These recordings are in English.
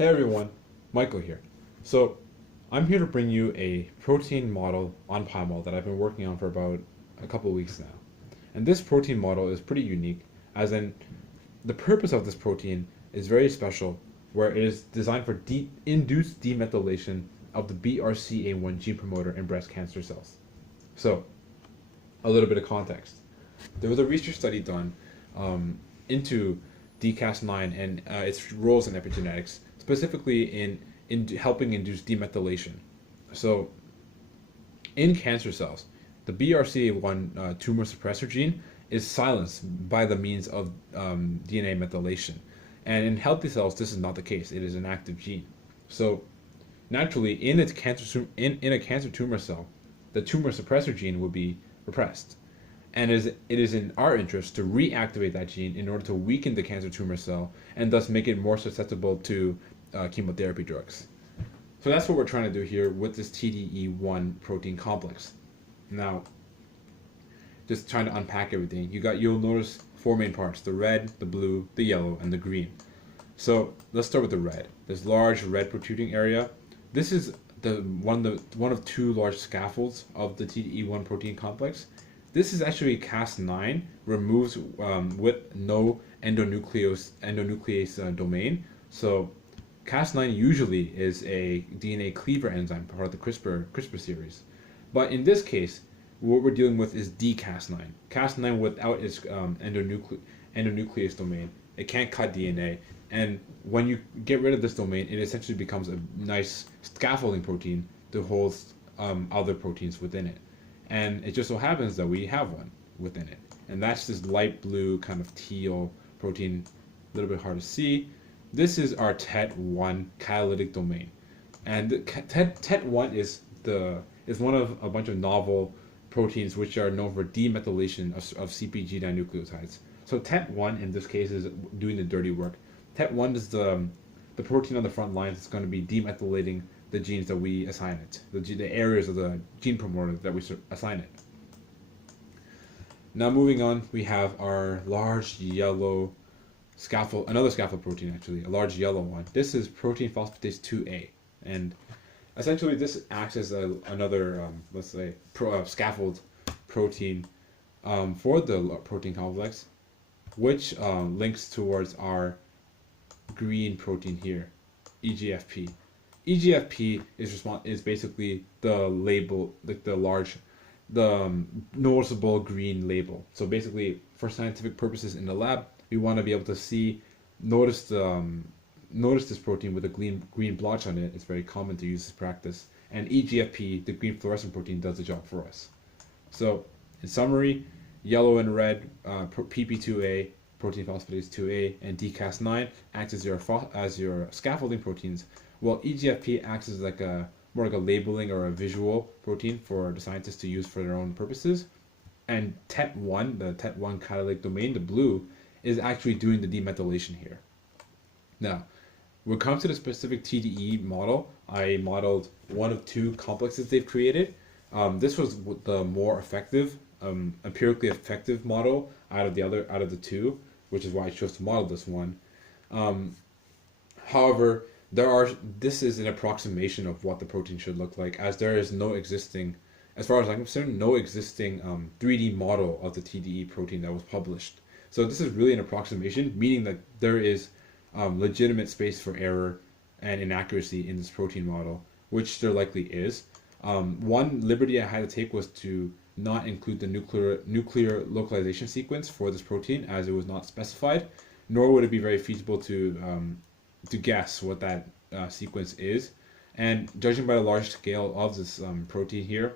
Hey everyone, Michael here. So, I'm here to bring you a protein model on PyMol that I've been working on for about a couple of weeks now. And this protein model is pretty unique, as in the purpose of this protein is very special, where it is designed for induced demethylation of the BRCA1 gene promoter in breast cancer cells. So, a little bit of context. There was a research study done into DCAS9 and its roles in epigenetics, specifically in helping induce demethylation. So, in cancer cells, the BRCA1 tumor suppressor gene is silenced by the means of DNA methylation. And in healthy cells, this is not the case. It is an active gene. So, naturally, in a cancer tumor cell, the tumor suppressor gene will be repressed. And it is in our interest to reactivate that gene in order to weaken the cancer tumor cell and thus make it more susceptible to chemotherapy drugs. So that's what we're trying to do here with this TDE-I protein complex. Now, just trying to unpack everything. You'll notice four main parts: the red, the blue, the yellow, and the green. So let's start with the red. This large red protruding area. This is one of two large scaffolds of the TDE-I protein complex. This is actually Cas9 removes with no endonuclease domain. So Cas9 usually is a DNA cleaver enzyme, part of the CRISPR series. But in this case, what we're dealing with is dCas9. Cas9 without its endonuclease domain, it can't cut DNA. And when you get rid of this domain, it essentially becomes a nice scaffolding protein to hold other proteins within it. And it just so happens that we have one within it. And that's this light blue kind of teal protein, a little bit hard to see. This is our TET1 catalytic domain. And TET1 is one of a bunch of novel proteins which are known for demethylation of CpG dinucleotides. So TET1 in this case is doing the dirty work. TET1 is the protein on the front lines that's going to be demethylating the genes that we assign it, the areas of the gene promoter that we assign it. Now moving on, we have our large yellow scaffold, another scaffold protein actually, a large yellow one. This is protein phosphatase 2A, and essentially this acts as another, let's say, scaffold protein for the protein complex, which links towards our green protein here, EGFP. EGFP is basically the label, the noticeable green label. So basically, for scientific purposes in the lab, we want to be able to notice this protein with a green blotch on it. It's very common to use this practice. And EGFP, the green fluorescent protein, does the job for us. So in summary, yellow and red, PP2A, protein phosphatase 2A, and dCas9 act as your scaffolding proteins. Well, EGFP acts as more like a labeling or a visual protein for the scientists to use for their own purposes. And TET1, the TET1 catalytic domain, the blue, is actually doing the demethylation here. Now, when it comes to the specific TDE model, I modeled one of two complexes they've created. This was the more effective, empirically effective model out of the two, which is why I chose to model this one. However, this is an approximation of what the protein should look like, as there is no existing, as far as I'm concerned, no existing 3D model of the TDE protein that was published. So this is really an approximation, meaning that there is legitimate space for error and inaccuracy in this protein model, which there likely is. One liberty I had to take was to not include the nuclear localization sequence for this protein, as it was not specified, nor would it be very feasible to guess what that sequence is. And judging by the large scale of this protein here,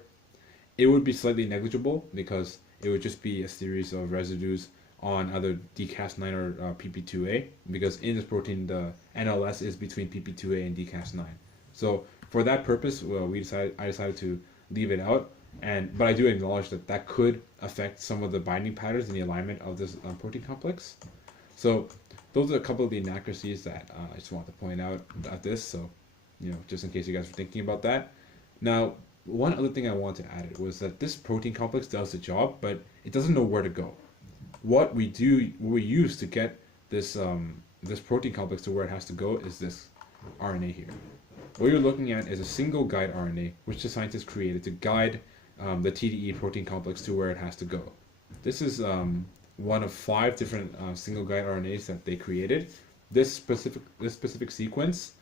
it would be slightly negligible because it would just be a series of residues on either dCas9 or PP2A, because in this protein the NLS is between PP2A and dCas9. So for that purpose, well, I decided to leave it out, but I do acknowledge that could affect some of the binding patterns and the alignment of this protein complex. So those are a couple of the inaccuracies that I just want to point out at this. So, just in case you guys were thinking about that. Now, one other thing I wanted to add was that this protein complex does the job, but it doesn't know where to go. What we use to get this protein complex to where it has to go is this. RNA here. What you're looking at is a single guide RNA, which the scientists created to guide the TDE protein complex to where it has to go. This is one of 5 different single guide RNAs that they created. This specific sequence,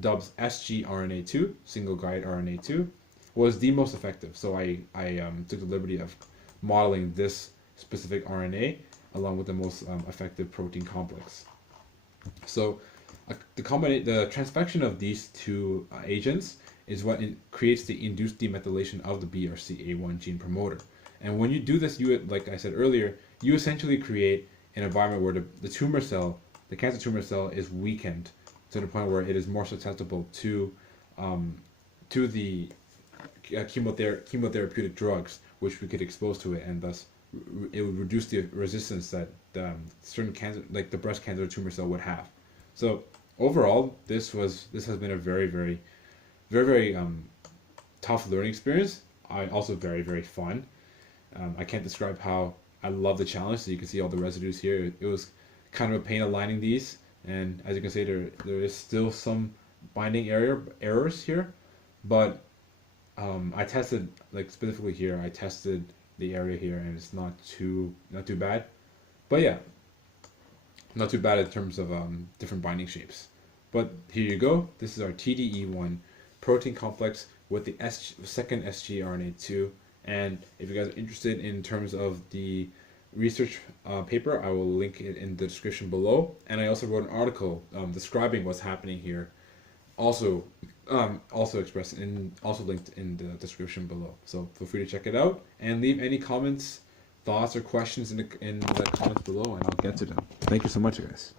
dubbed sgRNA2, single guide RNA2, was the most effective. So I took the liberty of modeling this specific RNA along with the most effective protein complex. So the transfection of these two agents is what creates the induced demethylation of the BRCA1 gene promoter. And when you do this, like I said earlier, you essentially create an environment where the tumor cell, the cancer tumor cell, is weakened to the point where it is more susceptible to the chemotherapeutic drugs which we could expose to it, and thus it would reduce the resistance that certain cancer, like the breast cancer tumor cell, would have. So overall, this has been a very tough learning experience. Also very fun. I can't describe how I love the challenge. So you can see all the residues here. It was kind of a pain aligning these, and as you can see, there is still some binding errors here, but I tested, like specifically here, I tested the area here, and it's not too bad. But yeah, not too bad in terms of different binding shapes. But here you go. This is our TDE-I protein complex with the second sgRNA2. And if you guys are interested in terms of the research paper, I will link it in the description below. And I also wrote an article describing what's happening here, also expressed and also linked in the description below. So feel free to check it out and leave any comments, thoughts, or questions in the comments below, and I'll get to them. Thank you so much, guys.